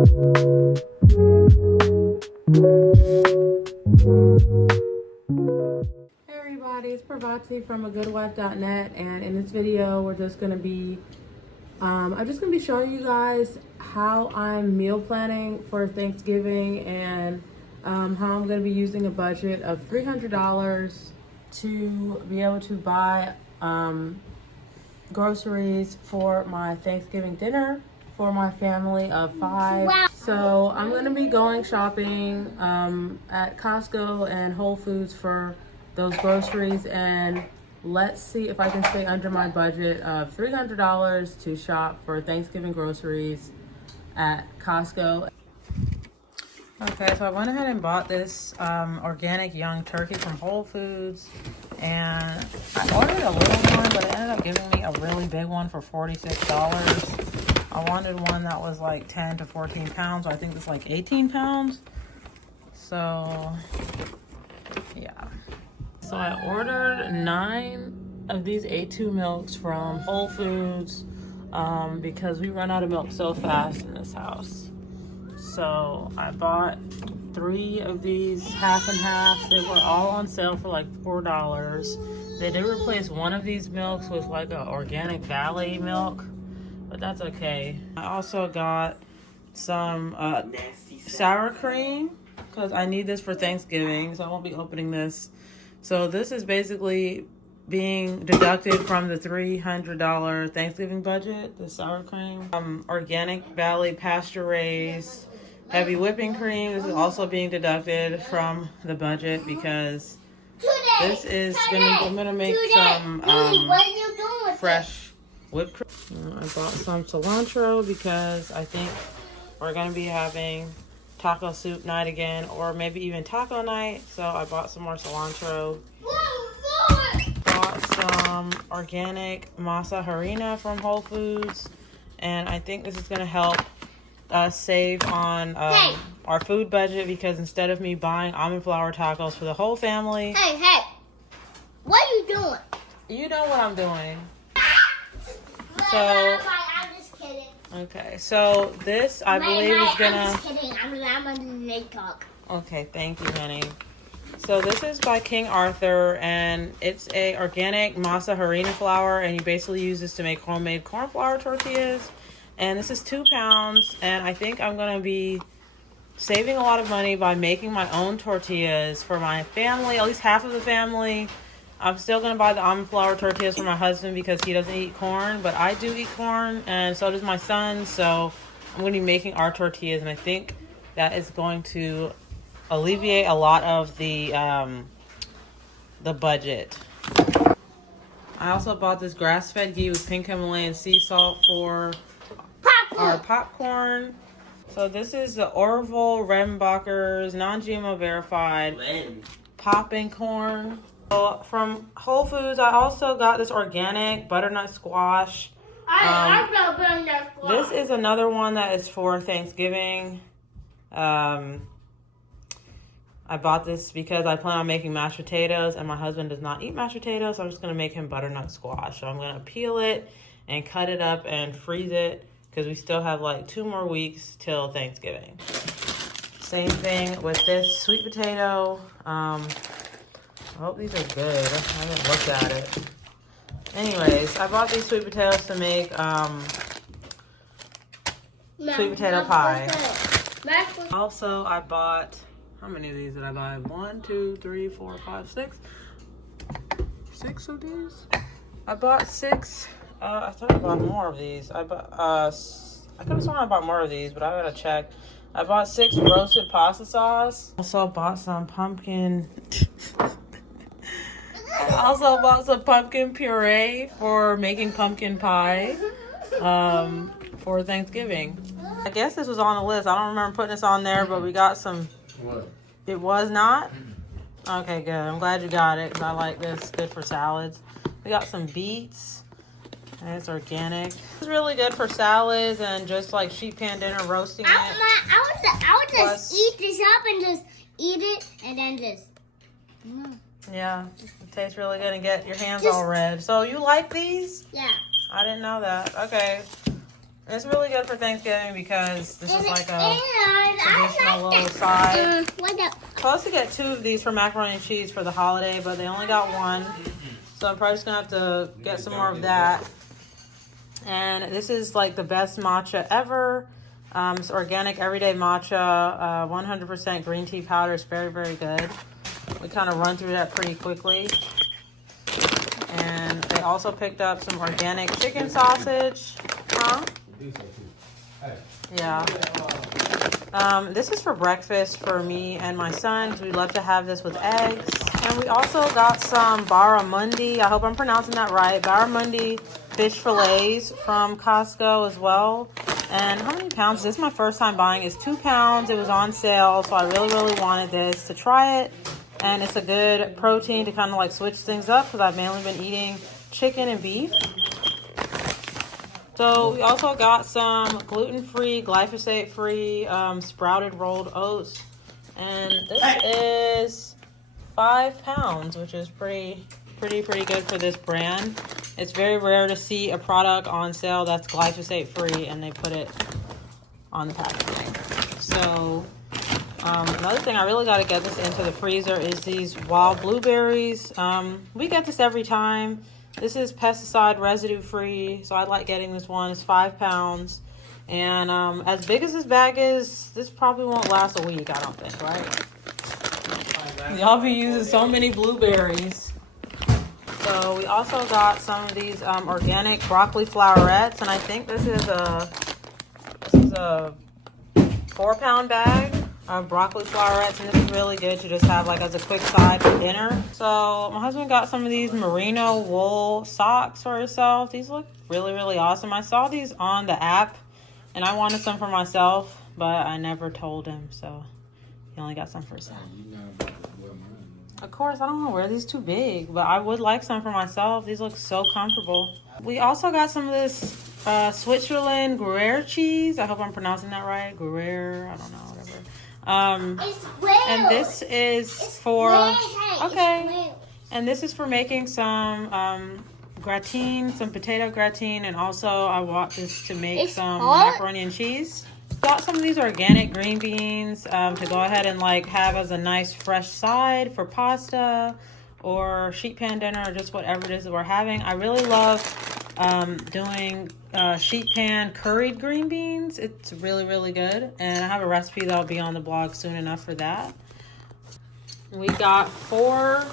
Hey everybody, it's Parvati from agoodwife.net, and in this video we're just going to be I'm just going to be showing you guys how I'm meal planning for Thanksgiving, and how I'm going to be using a budget of $300 to be able to buy groceries for my Thanksgiving dinner for my family of 5. Wow. So I'm going to be going shopping at Costco and Whole Foods for those groceries, and let's see if I can stay under my budget of $300 to shop for Thanksgiving groceries at Costco. Okay, so I went ahead and bought this organic young turkey from Whole Foods, and I ordered a little one, but it ended up giving me a really big one for $46. I wanted one that was like 10 to 14 pounds. I think it's like 18 pounds. So, yeah. So I ordered 9 of these A2 milks from Whole Foods because we run out of milk so fast in this house. So I bought 3 of these half and half. They were all on sale for like $4. They did replace one of these milks with like an organic valley milk, but that's okay. I also got some sour cream because I need this for Thanksgiving, so I won't be opening this. So this is basically being deducted from the $300 Thanksgiving budget, the sour cream. Organic valley pasture raised heavy whipping cream. This is also being deducted from the budget because this is I'm gonna make some fresh whipped cream. I bought some cilantro because I think we're gonna be having taco soup night again, or maybe even taco night. So I bought some more cilantro. Bought some organic masa harina from Whole Foods, and I think this is gonna help us save on our food budget, because instead of me buying almond flour tacos for the whole family. Hey, what are you doing? You know what I'm doing. So I'm just kidding. Okay, so this I believe is gonna. I'm just kidding. I'm on the talk. Okay, thank you, honey. So this is by King Arthur, and it's a organic masa harina flour, and you basically use this to make homemade corn flour tortillas. And this is 2 pounds, and I think I'm gonna be saving a lot of money by making my own tortillas for my family, at least half of the family. I'm still going to buy the almond flour tortillas for my husband because he doesn't eat corn, but I do eat corn, and so does my son. So I'm going to be making our tortillas, and I think that is going to alleviate a lot of the budget. I also bought this grass-fed ghee with pink Himalayan sea salt for our popcorn. So this is the Orville Redenbacher's non-GMO verified popping corn. From Whole Foods, I also got this organic butternut squash. I love butternut squash. This is another one that is for Thanksgiving. I bought this because I plan on making mashed potatoes, and my husband does not eat mashed potatoes, so I'm just going to make him butternut squash. So I'm going to peel it and cut it up and freeze it because we still have like 2 more weeks till Thanksgiving. Same thing with this sweet potato. I hope these are good. I haven't looked at it. Anyways, I bought these sweet potatoes to make sweet potato pie. Also, I bought, how many of these did I buy? 1, 2, 3, 4, 5, 6. 6 of these? I bought 6. I thought I bought more of these. I could have sworn I bought more of these, but I gotta check. I bought 6 roasted pasta sauce. Also bought some pumpkin. I also bought some pumpkin puree for making pumpkin pie for Thanksgiving. I guess this was on the list. I don't remember putting this on there, but we got some. What? It was not? Okay, good. I'm glad you got it because I like this. Good for salads. We got some beets. And it's organic. It's really good for salads and just like sheet pan dinner, roasting it. I would just eat this up and just eat it and then just. Yeah, it tastes really good and get your hands all red. So you like these? Yeah. I didn't know that. Okay. It's really good for Thanksgiving because this is like a I traditional like little side. what up? Supposed to get 2 of these for macaroni and cheese for the holiday, but they only got 1. So I'm probably just gonna have to get some more of that. And this is like the best matcha ever. It's organic everyday matcha, 100% green tea powder. It's very, very good. We kind of run through that pretty quickly. And they also picked up some organic chicken sausage. Huh? Yeah. This is for breakfast for me and my son. We love to have this with eggs. And we also got some barramundi. I hope I'm pronouncing that right. Barramundi fish fillets from Costco as well. And how many pounds? This is my first time buying. It's 2 pounds. It was on sale, so I really, really wanted this to try it. And it's a good protein to kind of like switch things up because I've mainly been eating chicken and beef. So we also got some gluten-free, glyphosate-free sprouted rolled oats. And this is 5 pounds, which is pretty good for this brand. It's very rare to see a product on sale that's glyphosate-free and they put it on the packaging. So another thing, I really got to get this into the freezer is these wild blueberries. We get this every time. This is pesticide residue free, so I like getting this one. It's 5 pounds. And as big as this bag is, this probably won't last a week, I don't think, right? Y'all be using so many blueberries. So we also got some of these organic broccoli flowerettes, and I think this is a 4-pound bag of broccoli flowerettes, and this is really good to just have like as a quick side for dinner. So my husband got some of these merino wool socks for himself. These look really, really awesome. I saw these on the app and I wanted some for myself, but I never told him, so he only got some for himself. Of course, I don't want to wear these too big, but I would like some for myself. These look so comfortable. We also got some of this Switzerland Gruyere cheese. I hope I'm pronouncing that right. Gruyere, I don't know, whatever. And this is for and this is for making some gratin, some potato gratin, and also I want this to make some macaroni and cheese. Got some of these organic green beans to go ahead and like have as a nice fresh side for pasta or sheet pan dinner or just whatever it is that we're having. I really love doing sheet pan curried green beans. It's really, really good. And I have a recipe that'll be on the blog soon enough for that. We got 4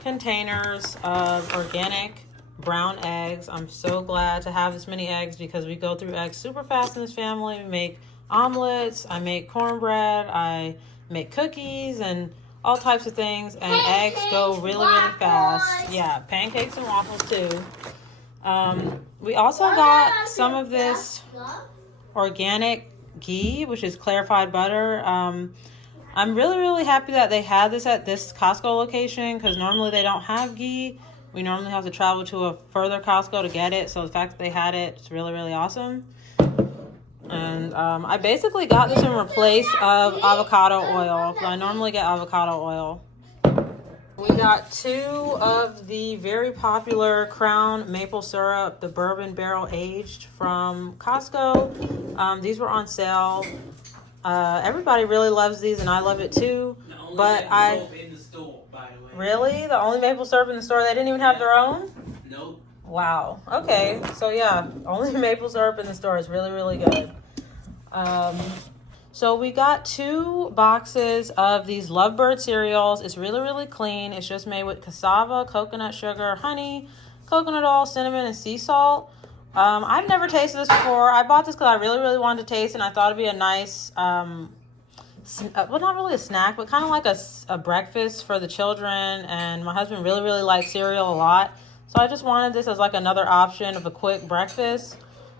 containers of organic brown eggs. I'm so glad to have this many eggs because we go through eggs super fast in this family. We make omelets, I make cornbread, I make cookies and all types of things, and eggs go really, really fast. Yeah, pancakes and waffles too. We also got some of this organic ghee, which is clarified butter. I'm really, really happy that they had this at this Costco location because normally they don't have ghee. We normally have to travel to a further Costco to get it. So the fact that they had it, it's really, really awesome. And I basically got this in replace of avocado oil. So I normally get avocado oil. We got 2 of the very popular Crown maple syrup, the bourbon barrel aged from Costco. These were on sale. Everybody really loves these and I love it too. But in the store, by the way. Really? The only maple syrup in the store? They didn't even have their own? Nope. Wow. Okay. So yeah, only maple syrup in the store is really, really good. So we got 2 boxes of these Lovebird cereals. It's really, really clean. It's just made with cassava, coconut sugar, honey, coconut oil, cinnamon, and sea salt. I've never tasted this before. I bought this because I really, really wanted to taste it, and I thought it'd be a nice, well, not really a snack, but kind of like a breakfast for the children. And my husband really, really likes cereal a lot. So I just wanted this as like another option of a quick breakfast.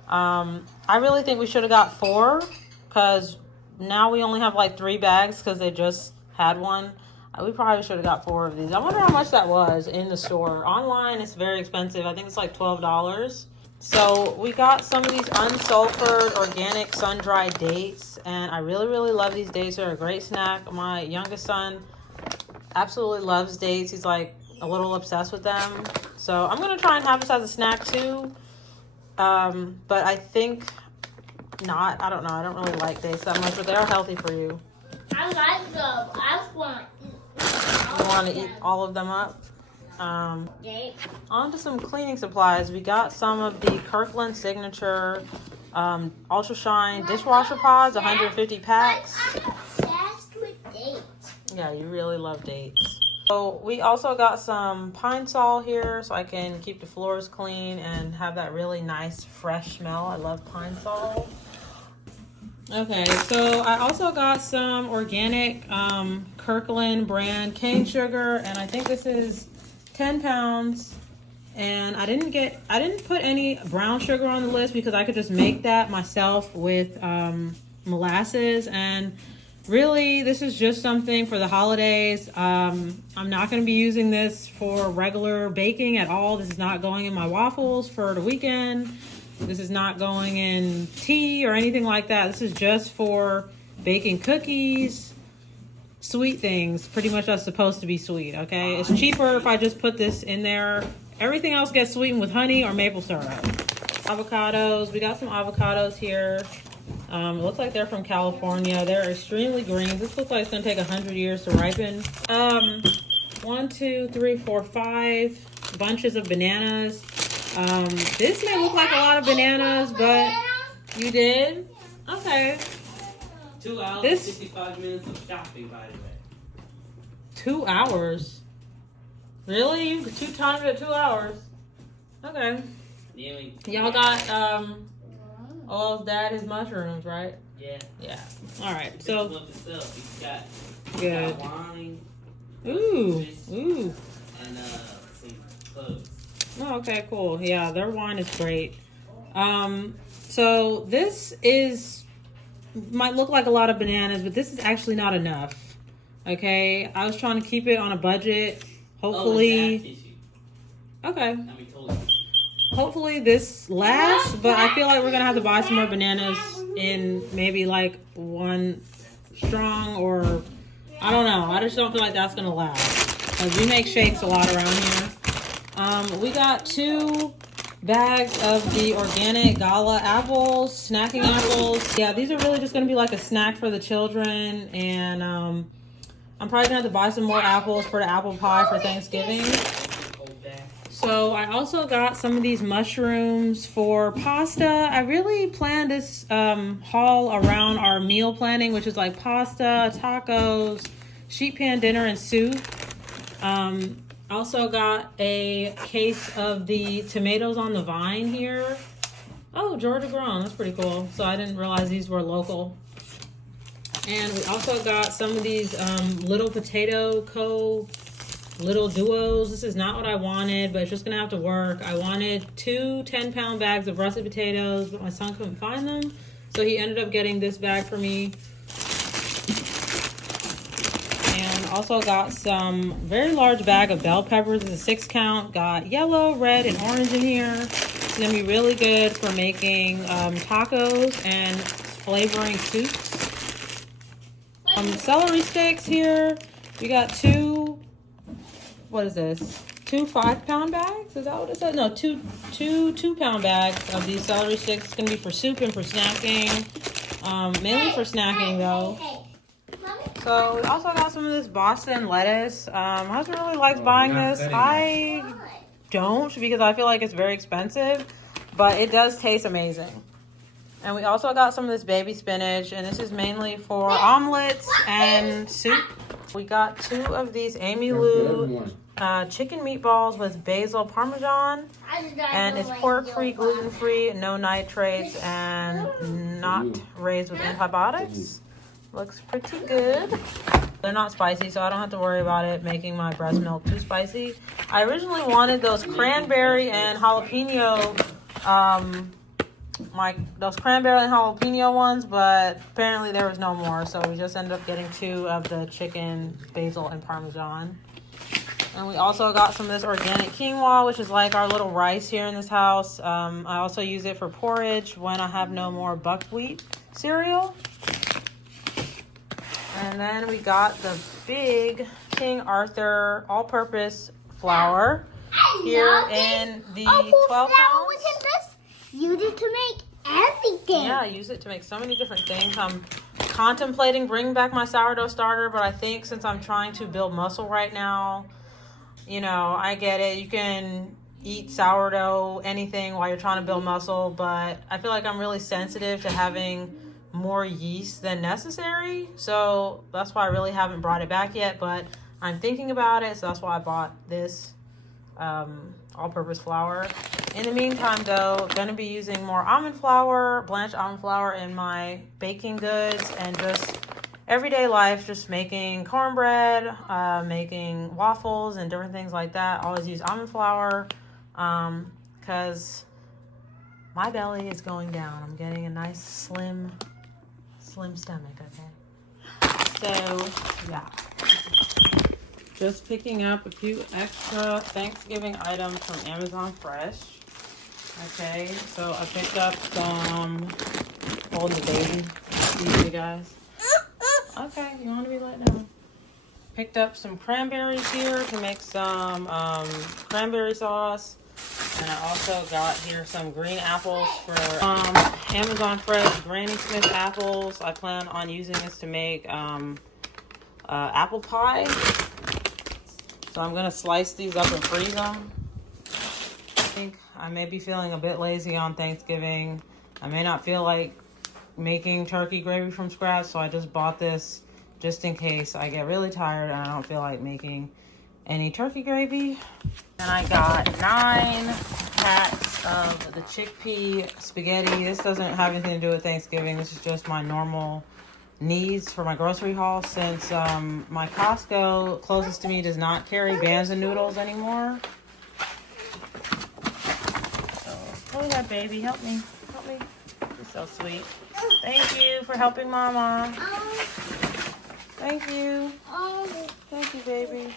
I really think we should have got 4 because now we only have like 3 bags because they just had one. We probably should have got 4 of these. I wonder how much that was in the store. Online, it's very expensive. I think it's like $12. So we got some of these unsulfured organic sun-dried dates, and I really, really love these dates. They're a great snack. My youngest son absolutely loves dates. He's like a little obsessed with them. So I'm going to try and have this as a snack too. But I think not. I don't know. I don't really like dates that much, but they are healthy for you. I like them. I want to eat. You want to eat all of them up? On to some cleaning supplies. We got some of the Kirkland Signature Ultra Shine dishwasher pods, 150 packs. I'm obsessed with dates. Yeah, you really love dates. So we also got some Pine Sol here so I can keep the floors clean and have that really nice fresh smell. I love Pine Sol. Okay, so I also got some organic Kirkland brand cane sugar, and I think this is 10 pounds. And I didn't put any brown sugar on the list because I could just make that myself with molasses. And really, this is just something for the holidays. I'm not going to be using this for regular baking at all. This is not going in my waffles for the weekend. This is not going in tea or anything like that. This is just for baking cookies, sweet things, pretty much that's supposed to be sweet, okay? It's cheaper if I just put this in there. Everything else gets sweetened with honey or maple syrup. Avocados, we got some avocados here. It looks like they're from California. They're extremely green. This looks like it's gonna take 100 years to ripen. 1, 2, 3, 4, 5 bunches of bananas. This may look like a lot of bananas, but you did? Okay. 2 hours, 65 minutes of shopping, by the way. 2 hours? Really? You 2 times at 2 hours? Okay. Y'all got O's dad his mushrooms, right? Yeah. Yeah. All right. So good. Got wine. Ooh. Fish, ooh. And some clothes. Oh, okay, cool. Yeah, their wine is great. So this might look like a lot of bananas, but this is actually not enough. Okay, I was trying to keep it on a budget. Hopefully, okay. Hopefully this lasts, but I feel like we're gonna have to buy some more bananas in maybe like 1 strong, or I don't know. I just don't feel like that's gonna last. Because we make shakes a lot around here. We got 2 bags of the organic Gala Apples, snacking apples. Yeah, these are really just gonna be like a snack for the children, and I'm probably gonna have to buy some more apples for the apple pie for Thanksgiving. So I also got some of these mushrooms for pasta. I really planned this haul around our meal planning, which is like pasta, tacos, sheet pan dinner, and soup. Also got a case of the tomatoes on the vine here. Oh, Georgia grown. That's pretty cool. So I didn't realize these were local. And we also got some of these little potato little duos. This is not what I wanted, but it's just gonna have to work. I wanted 2 10-pound bags of russet potatoes, but my son couldn't find them. So he ended up getting this bag for me. And also got some very large bag of bell peppers. It's a 6 count. Got yellow, red, and orange in here. It's gonna be really good for making tacos and flavoring soups. Celery sticks here. We got 2, what is this? 2 5-pound bags? Is that what it said? No, two 2-pound bags of these celery sticks. It's gonna be for soup and for snacking. Mainly for snacking though. So we also got some of this Boston lettuce. My husband really likes buying this. I don't, because I feel like it's very expensive, but it does taste amazing. And we also got some of this baby spinach, and this is mainly for omelets and soup. We got 2 of these Amy Lou chicken meatballs with basil parmesan, and it's pork-free, gluten-free, no nitrates, and not raised with antibiotics. Looks pretty good. They're not spicy, so I don't have to worry about it making my breast milk too spicy. I originally wanted those cranberry and jalapeno, those cranberry and jalapeno ones, but apparently there was no more, so we just ended up getting 2 of the chicken, basil, and parmesan. And we also got some of this organic quinoa, which is like our little rice here in this house. I also use it for porridge when I have no more buckwheat cereal. And then we got the big King Arthur all-purpose flour here in the 12 pounds. Use it to make everything. Yeah, I use it to make so many different things. I'm contemplating bringing back my sourdough starter, but I think since I'm trying to build muscle right now, you know, I get it. You can eat sourdough, anything while you're trying to build muscle, but I feel like I'm really sensitive to having more yeast than necessary. So that's why I really haven't brought it back yet, but I'm thinking about it. So that's why I bought this all-purpose flour. In the meantime, though, going to be using more almond flour, blanched almond flour in my baking goods and just everyday life, just making cornbread, making waffles and different things like that. I always use almond flour because my belly is going down. I'm getting a nice slim stomach, okay? So, yeah. Just picking up a few extra Thanksgiving items from Amazon Fresh. Okay, so I picked up some, holding the baby, you guys. Okay, you want to be let down. Picked up some cranberries here to make some cranberry sauce. And I also got here some green apples for Amazon Fresh Granny Smith apples. I plan on using this to make apple pie. So I'm going to slice these up and freeze them. I think I may be feeling a bit lazy on Thanksgiving. I may not feel like making turkey gravy from scratch, so I just bought this just in case I get really tired and I don't feel like making any turkey gravy. And I got 9 packs of the Chickpea Spaghetti. This doesn't have anything to do with Thanksgiving. This is just my normal needs for my grocery haul since my Costco closest to me does not carry bands of noodles anymore. So, oh, that baby, help me. You're so sweet. Thank you for helping Mama. Thank you. Thank you, baby.